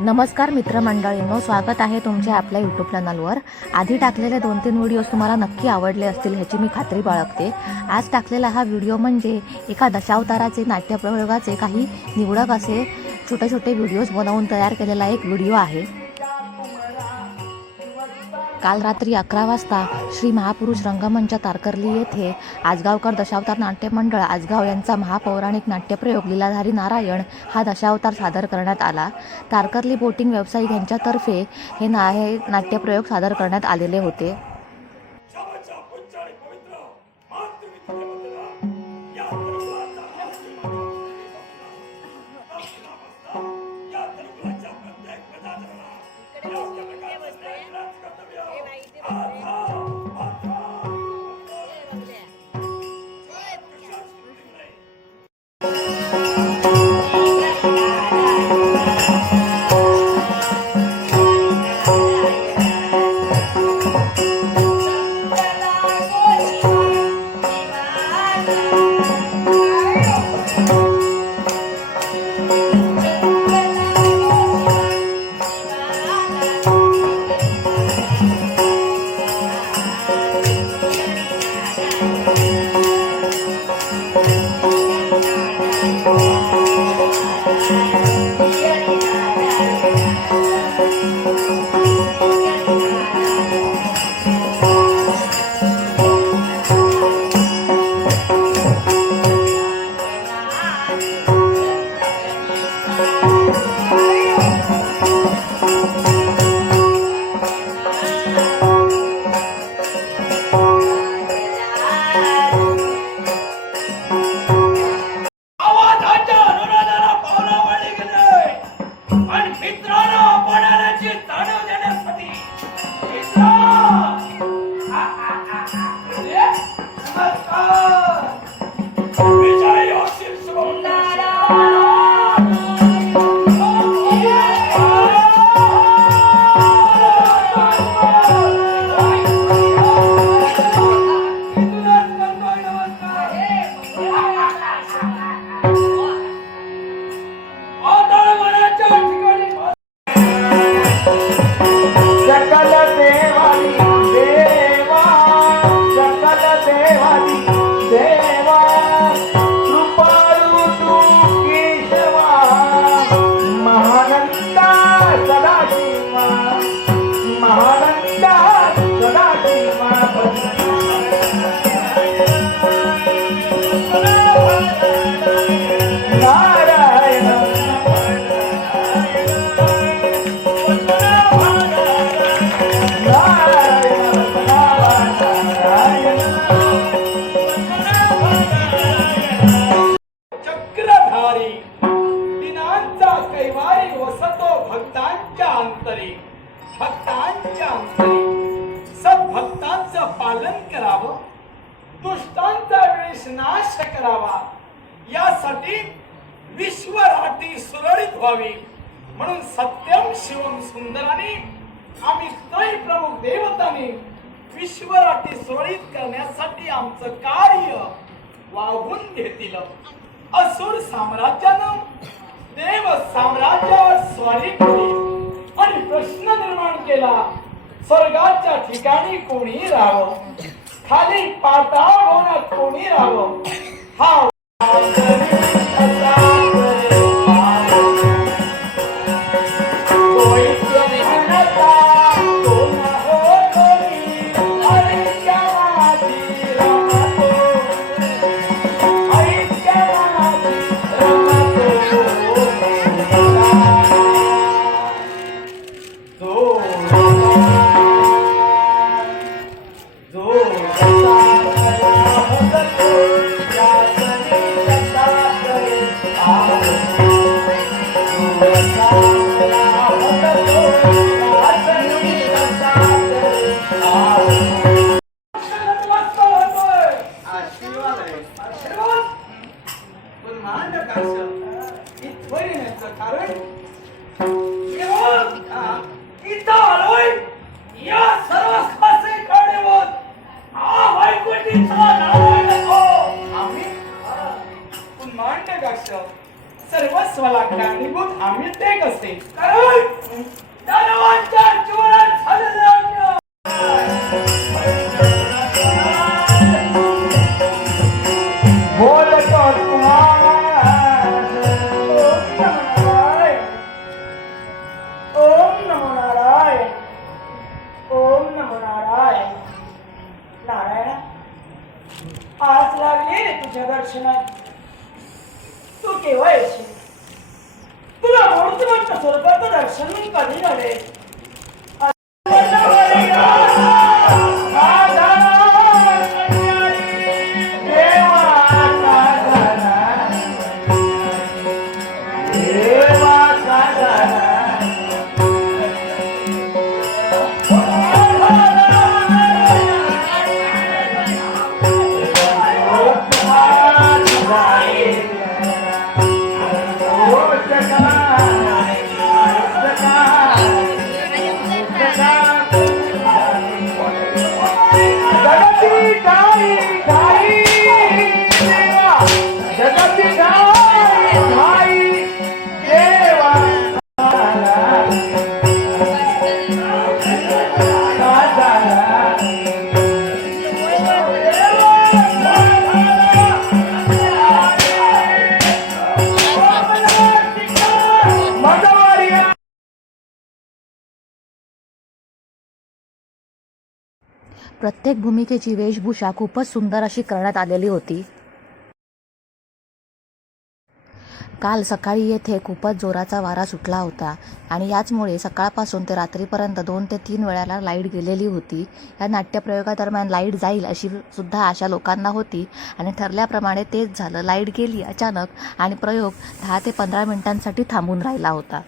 नमस्कार मित्रमंडळींनो स्वागत आहे तुमच्या आपल्या यूट्यूब चॅनलवर आधी टाकलेले दोन तीन व्हिडिओज तुम्हाला नक्की आवडले असतील ह्याची मी खात्री बाळगते. आज टाकलेला हा व्हिडिओ म्हणजे एका दशावताराचे नाट्यप्रयोगाचे काही निवडक असे छोटे छोटे व्हिडिओज बनवून तयार केलेला एक व्हिडिओ आहे. काल रात्री अकरा वाजता श्री महापुरुष रंगमंच तारकर्ली येथे आजगावकर दशावतार नाट्य मंडळ आजगाव यांचा महापौराणिक नाट्यप्रयोग लीलाधारी नारायण हा दशावतार सादर करण्यात आला. तारकर्ली बोटिंग व्यावसायिक यांच्यातर्फे हे ना हे नाट्यप्रयोग सादर करण्यात आलेले होते. भक्तांच्या अंतरी भक्तांच्या अंतरी सद्भक्तांचं पालन करावं दुष्टांचा वेळेस नाश करावा. यासाठी विश्वराटी सुरळीत व्हावी. म्हणून सत्यम शिवम सुंदराने आम्ही त्रय प्रमुख देवतांनी विश्वराटी सुरळीत करण्यासाठी आमचं कार्य वाहून घेतील. असुर साम्राज्यानं देव साम्राज्यावर स्वारी केली. आणि प्रश्न निर्माण केला. स्वर्गाच्या ठिकाणी कोणी राहावं? खाली पाताळगोनात कोणी राहावं? हा તો કહેવાય છે પેલા રોડ પર તો સ્વર્ગ દર્શન કરવી રહે प्रत्येक भूमिकेची वेशभूषा खूपच सुंदर अशी करण्यात आलेली होती. काल सकाळी येथे खूपच जोराचा वारा सुटला होता आणि याचमुळे सकाळपासून ते रात्रीपर्यंत दोन ते तीन वेळाला लाइट गेलेली होती. या नाट्यप्रयोगादरम्यान लाइट जाईल अशी सुद्धा आशा लोकांना होती आणि ठरल्याप्रमाणे तेच झालं. लाइट गेली अचानक आणि प्रयोग दहा ते पंधरा मिनिटांसाठी थांबून राहिला होता.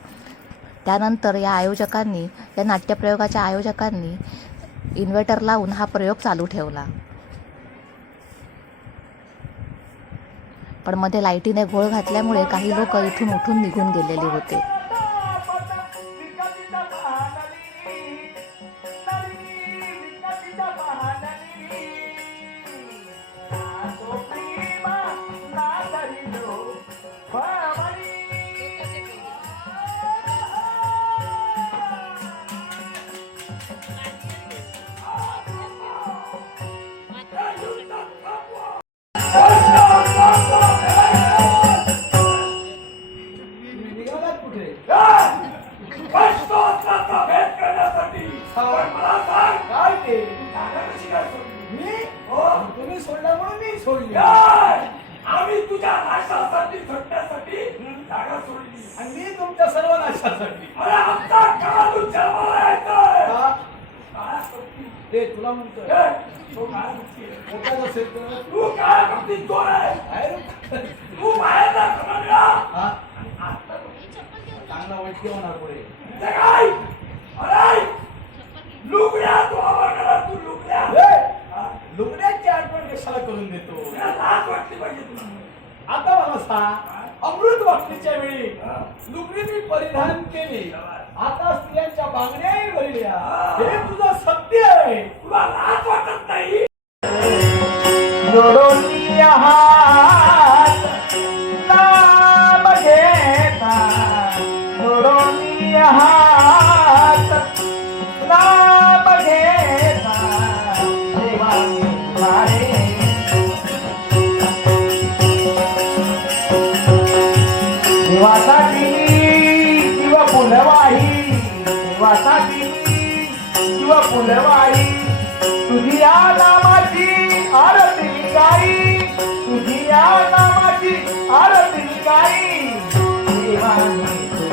त्यानंतर या आयोजकांनी या नाट्यप्रयोगाच्या आयोजकांनी इन्व्हर्टर लावून हा प्रयोग चालू ठेवला. पण मध्ये लाईटीने घोळ घातल्यामुळे काही लोक इथून उठून निघून गेलेले होते. आणि मी तुमच्या सर्व नाशासाठी. ते तुला म्हणतोय ए, तो काळा कपटी आहे. मोठा असेल तर तू काळा कपटी चोर आहे काय? तू कपटी. चांगला वाईट होणार पुढे जोडून हात लांब घेता. जोडून हात लांब घेता. देवानी तुझारे देवासाठी किंवा फुलवाही. देवासाठी किंवा फुलवाही. तुझी आता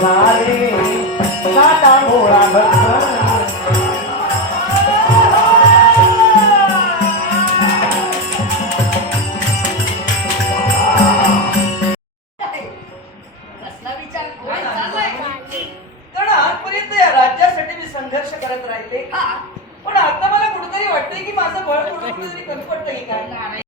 तुझारे साता गोळा कारण आजपर्यंत या राज्यासाठी मी संघर्ष करत राहिले पण आता मला कुठेतरी वाटतंय की माझं बळ कुठे कुठेतरी कमी पडतंय की काय?